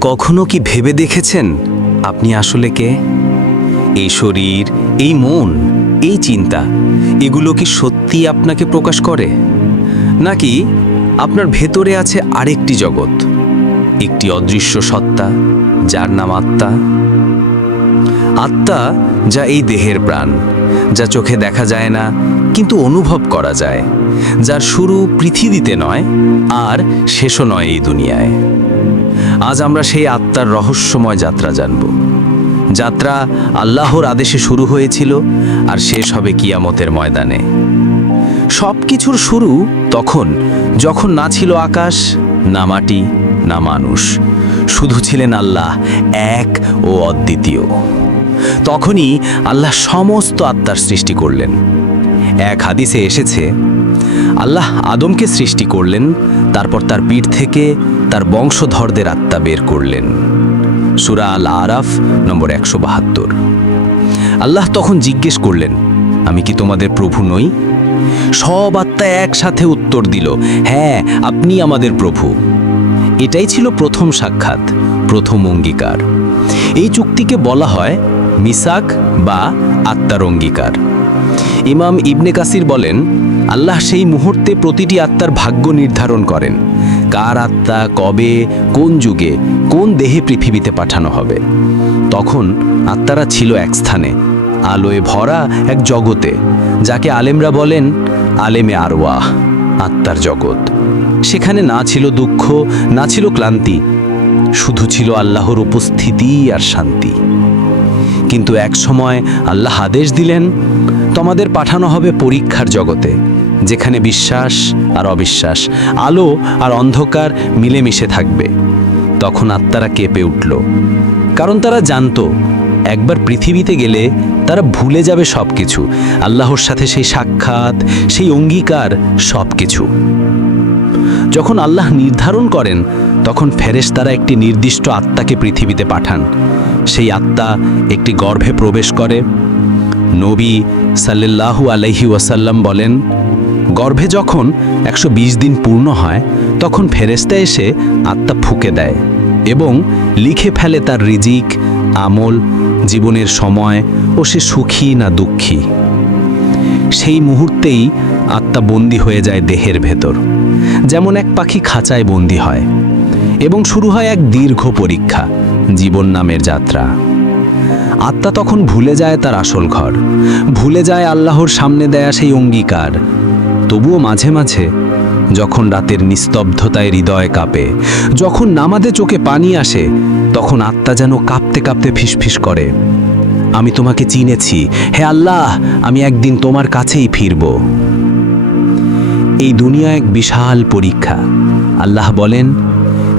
কখনো কি ভেবে দেখেছেন আপনি আসলে কে? এই শরীর, এই মন, এই চিন্তা, এগুলো কি সত্যি আপনাকে প্রকাশ করে? নাকি আপনার ভেতরে আছে আরেকটি জগৎ, একটি অদৃশ্য সত্তা, যার নাম আত্মা? আত্মা যা এই দেহের প্রাণ, যা চোখে দেখা যায় না, কিন্তু অনুভব করা যায়, যার শুরু পৃথিবীতে নয়, আর শেষও নয় এই দুনিয়ায়। আজ আমরা সেই আত্মার রহস্যময় যাত্রা জানব। যাত্রা আল্লাহর আদেশে শুরু হয়েছিল আর শেষ হবে কিয়ামতের ময়দানে। সব কিছুর শুরু তখন, যখন না ছিল আকাশ, না মাটি, না মানুষ। শুধু ছিলেন আল্লাহ, এক ও অদ্বিতীয়। তখনই আল্লাহ সমস্ত আত্মার সৃষ্টি করলেন। এক হাদিসে এসেছে আল্লাহ আদমকে সৃষ্টি করলেন, তারপর তার পিঠ থেকে তার বংশধরদের আত্মা বের করলেন। সুরা আল আরাফ নম্বর একশো বাহাত্তর। আল্লাহ তখন জিজ্ঞেস করলেন, আমি কি তোমাদের প্রভু নই? সব আত্মা একসাথে উত্তর দিল হ্যাঁ আপনি আমাদের প্রভু। এটাই ছিল প্রথম সাক্ষাৎ, প্রথম অঙ্গীকার। এই চুক্তিকে বলা হয় মিসাক বা আত্মার অঙ্গীকার। ইমাম ইবনে কাসির বলেন, আল্লাহ সেই মুহূর্তে প্রতিটি আত্মার ভাগ্য নির্ধারণ করেন। কার আত্মা, কবে, কোন যুগে, কোন দেহে পৃথিবীতে পাঠানো হবে। তখন আত্মারা ছিল এক স্থানে, আলোয় ভরা এক জগতে, যাকে আলেমরা বলেন আলেমে আরওয়াহ, আত্মার জগৎ। সেখানে না ছিল দুঃখ, না ছিল ক্লান্তি, শুধু ছিল আল্লাহর উপস্থিতি আর শান্তি। কিন্তু এক সময় আল্লাহ আদেশ দিলেন, তোমাদের পাঠানো হবে পরীক্ষার জগতে, যেখানে বিশ্বাস আর অবিশ্বাস, আলো আর অন্ধকার মিলেমিশে থাকবে। তখন আত্মারা কেঁপে উঠল, কারণ তারা জানতো, একবার পৃথিবীতে গেলে তারা ভুলে যাবে সব কিছু আল্লাহর সাথে সেই সাক্ষাৎ, সেই অঙ্গীকার সব কিছু যখন আল্লাহ নির্ধারণ করেন, তখন ফেরেশ তারা একটি নির্দিষ্ট আত্মাকে পৃথিবীতে পাঠান। সেই আত্মা একটি গর্ভে প্রবেশ করে। নবী সাল্লাল্লাহু আলাইহি ওয়াসাল্লাম বলেন, গর্ভে যখন একশো বিশ দিন পূর্ণ হয়, তখন ফেরেশতা এসে আত্মা ফুঁকে দেয় এবং লিখে ফেলে তার রিজিক, আমল, জীবনের সময় ও সে সুখী না দুঃখী। সেই মুহূর্তেই আত্মা বন্দী হয়ে যায় দেহের ভেতর, যেমন এক পাখি খাঁচায় বন্দী হয়, এবং শুরু হয় এক দীর্ঘ পরীক্ষা, জীবন নামের যাত্রা। আত্মা তখন ভুলে যায় তার আসল ঘর, ভুলে যায় আল্লাহর সামনে দেয়া সেই অঙ্গীকার। তবুও মাঝে মাঝে, যখন রাতের নিস্তব্ধতায় হৃদয় কাঁপে, যখন নামাদে চোখে পানি আসে, তখন আত্মা যেন কাঁপতে কাঁপতে ফিসফিস করে, আমি তোমাকে চিনেছি, হে আল্লাহ, আমি একদিন তোমার কাছেই ফিরব। এই দুনিয়া এক বিশাল পরীক্ষা। আল্লাহ বলেন,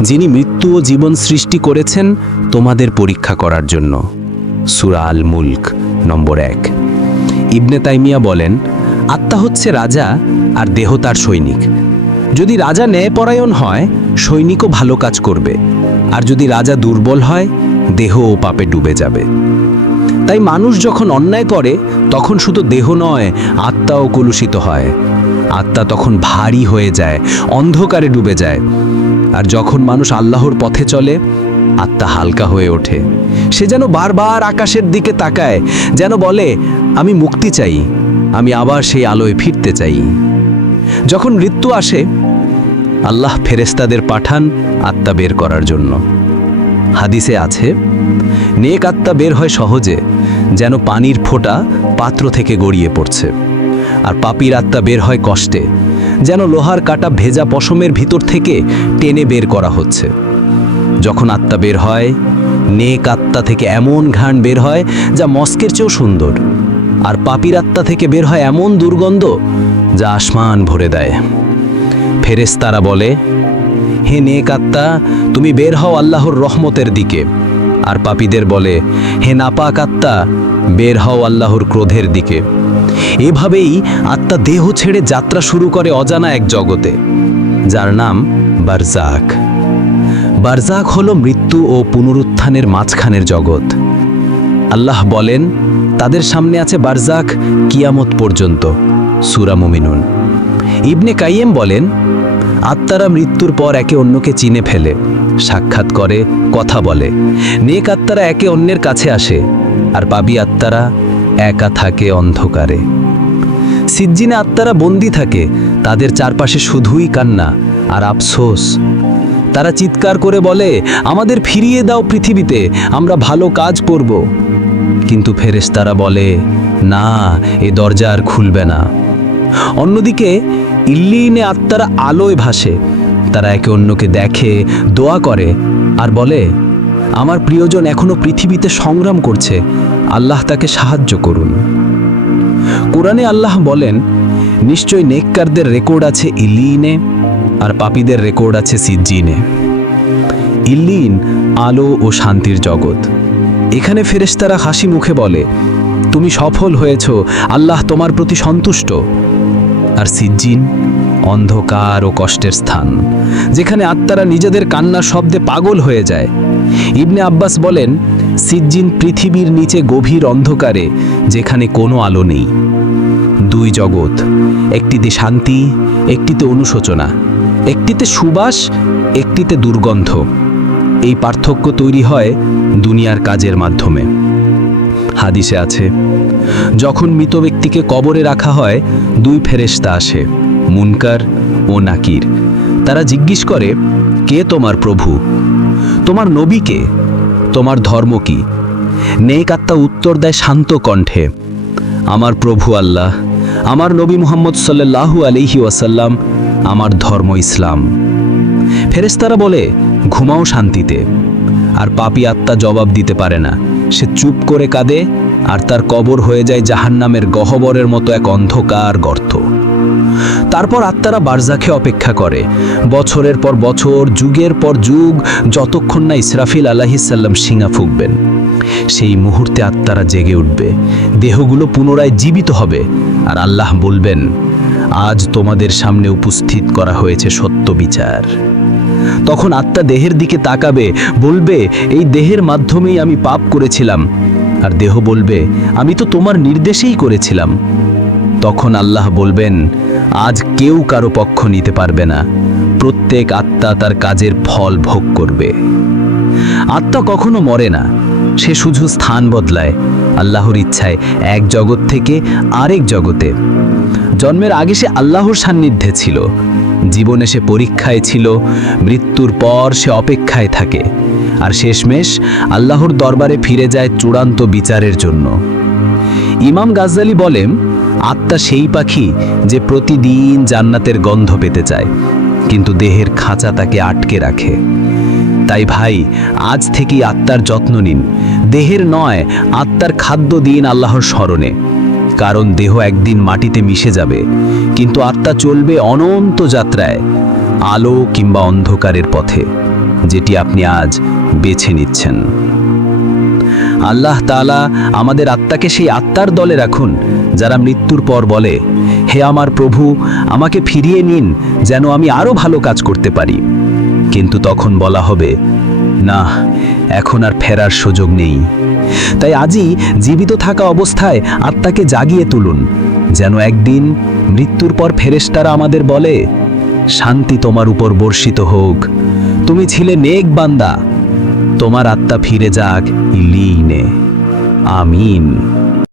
যিনি মৃত্যু ও জীবন সৃষ্টি করেছেন তোমাদের পরীক্ষা করার জন্য। সুরা আল মুলক নম্বর এক। ইবনে তাইমিয়া বলেন, আত্মা হচ্ছে রাজা আর দেহ তার সৈনিক। যদি রাজা ন্যায়পরায়ণ হয়, সৈনিকও ভালো কাজ করবে। আর যদি রাজা দুর্বল হয় দেহ ও পাপে ডুবে যাবে। তাই মানুষ যখন অন্যায় করে, তখন শুধু দেহ নয়, আত্মাও কলুষিত হয়। আত্মা তখন ভারী হয়ে যায়, অন্ধকারে ডুবে যায়। আর যখন মানুষ আল্লাহর পথে চলে, আত্মা হালকা হয়ে ওঠে। সে যেন বারবার আকাশের দিকে তাকায়, যেন বলে, আমি মুক্তি চাই, আমি আবার সেই আলোয় ফিরতে চাই। যখন মৃত্যু আসে, আল্লাহ ফেরেস্তাদের পাঠান আত্মা বের করার জন্য। হাদিসে আছে, নেক আত্মা বের হয় সহজে, যেন পানির ফোঁটা পাত্র থেকে গড়িয়ে পড়ছে। আর পাপির আত্মা বের হয় কষ্টে, যেন লোহার কাটা ভেজা পশমের ভিতর থেকে টেনে বের করা হচ্ছে। যখন আত্মা বের হয়, নেক আত্মা থেকে এমন ঘ্রাণ বের হয় যা মস্কের চেয়েও সুন্দর, আর পাপির আত্মা থেকে বের হয় এমন দুর্গন্ধ যা আসমান ভরে দেয়। ফেরেশতারা বলে, হে নেক আত্মা, তুমি বের হও আল্লাহর রহমতের দিকে। আর পাপীদের বলে, হে নাপাক আত্মা, বের হও আল্লাহর ক্রোধের দিকে। এভাবেই আত্মা দেহ ছেড়ে যাত্রা শুরু করে অজানা এক জগতে, যার নাম বারজাক। বারজাক হলো মৃত্যু ও পুনরুত্থানের মাঝখানের জগৎ। আল্লাহ বলেন, তাদের সামনে আছে বারজাক কিয়ামত পর্যন্ত। সুরা মুমিনুন। ইবনে কাইয়েম বলেন আত্মারা মৃত্যুর পর একে অন্যকে চিনে ফেলে, সাক্ষাৎ করে, কথা বলে। নেক আত্মারা একে অন্যের কাছে আসে, আর পাবি আত্মারা একা থাকে অন্ধকারে। সিজ্জিনে আত্মারা বন্দি থাকে, তাদের চারপাশে শুধুই কান্না আর আফসোস। তারা চিৎকার করে বলে, আমাদের ফিরিয়ে দাও পৃথিবীতে, আমরা ভালো কাজ করব। কিন্তু ফেরেশতারা বলে, না, এ দরজা আর খুলবে না। অন্যদিকে ইল্লিনে আত্মারা আলোয় ভাসে। তারা একে অন্যকে দেখে, দোয়া করে আর বলে, আমার প্রিয়জন এখনও পৃথিবীতে সংগ্রাম করছে। আল্লাহ তাকে সাহায্য করুন। কোরআনে আল্লাহ বলেন, নিশ্চয় নেককারদের রেকর্ড আছে ইলিনে আর পাপীদের রেকর্ড আছে সিজ্জিনে। ইল্লিন আলো ও শান্তির জগৎ। এখানে ফেরেশতারা হাসি মুখে বলে, তুমি সফল হয়েছ। আল্লাহ তোমার প্রতি সন্তুষ্ট। আর সিজ্জিন অন্ধকার ও কষ্টের স্থান, যেখানে আত্মারা নিজেদের কান্নার শব্দে পাগল হয়ে যায়। ইবনে আব্বাস বলেন, সিজ্জিন পৃথিবীর নিচে গভীর অন্ধকারে, যেখানে কোনো আলো নেই। দুই জগৎ, একটিতে শান্তি, একটিতে অনুশোচনা, একটিতে সুবাস, একটিতে দুর্গন্ধ। এই পার্থক্য তৈরি হয় দুনিয়ার কাজের মাধ্যমে। হাদিসে আছে যখন মৃত ব্যক্তিকে কবরে রাখা হয়, দুই ফেরেশতা আসে, মুনকার ও নাকির। তারা জিজ্ঞেস করে, কে তোমার প্রভু? তোমার নবী কে? তোমার ধর্ম কি? নেক আত্মা উত্তর দেয় শান্ত কণ্ঠে, আমার প্রভু আল্লাহ, আমার নবী মুহাম্মদ সাল্লাল্লাহু আলাইহি ওয়াসাল্লাম আমার ধর্ম ইসলাম। ফেরেশতারা বলে, ঘুমাও শান্তিতে। আর পাপী আত্মা জবাব দিতে পারে না, সে চুপ করে কাঁদে আর তার কবর হয়ে যায় জাহান্নামের গহবরের মতো এক অন্ধকার গর্ত। তারপর আত্মারা বারজাখে অপেক্ষা করে। বছরের পর বছর, যুগের পর যুগ, যতক্ষণ না ইসরাফিল আলাহিসাল্লাম শিঙা ফুঁকবেন। সেই মুহূর্তে আত্মারা জেগে উঠবে। দেহগুলো পুনরায় জীবিত হবে। আর আল্লাহ বলবেন, আজ তোমাদের সামনে উপস্থিত করা হয়েছে সত্য বিচার। তখন আত্মা দেহের দিকে তাকাবে, বলবে, এই দেহের মাধ্যমেই আমি পাপ করেছিলাম। আর দেহ বলবে, আমি তো তোমার নির্দেশেই করেছিলাম। তখন আল্লাহ বলবেন, আজ কেউ কারও পক্ষ নিতে পারবে না। প্রত্যেক আত্মা তার কাজের ফল ভোগ করবে। আত্মা কখনো মরে না, সে শুধু স্থান বদলায়, আল্লাহর ইচ্ছায় এক জগৎ থেকে আরেক জগতে। জন্মের আগে সে আল্লাহর সান্নিধ্যে ছিল। জীবনে সে পরীক্ষায় ছিল, মৃত্যুর পর সে অপেক্ষায় থাকে। আর শেষমেশ আল্লাহর দরবারে ফিরে যায় চূড়ান্ত বিচারের জন্য। ইমাম গাজ্জালি বলেন, আত্মা সেই পাখি যে প্রতিদিন জান্নাতের গন্ধ পেতে চায়, কিন্তু দেহের খাঁচা তাকে আটকে রাখে। তাই ভাই, আজ থেকেই আত্মার যত্ন নিন। দেহের নয়, আত্মার খাদ্য দিন আল্লাহর স্মরণে। কারণ দেহ একদিন মাটিতে মিশে যাবে। কিন্তু আত্মা চলবে অনন্ত যাত্রায়, আলো কিংবা অন্ধকারের পথে, যেটি আপনি আজ বেছে নিচ্ছেন। আল্লাহ তাআলা আমাদের আত্মাকে সেই আত্মার দলে রাখুন, যারা মৃত্যুর পর বলে, হে আমার প্রভু, আমাকে ফিরিয়ে নিন, যেন আমি আরও ভালো কাজ করতে পারি। কিন্তু তখন বলা হবে না এখন আর ফেরার সুযোগ নেই। তাই আজই জীবিত থাকা অবস্থায় আত্মাকে জাগিয়ে তুলুন। যেন একদিন মৃত্যুর পর ফেরেস্তারা আমাদের বলে, শান্তি তোমার উপর বর্ষিত হোক। তুমি ছিলে নেক বান্দা। তোমার আত্মা ফিরে যাক ইলিনে। আমিন।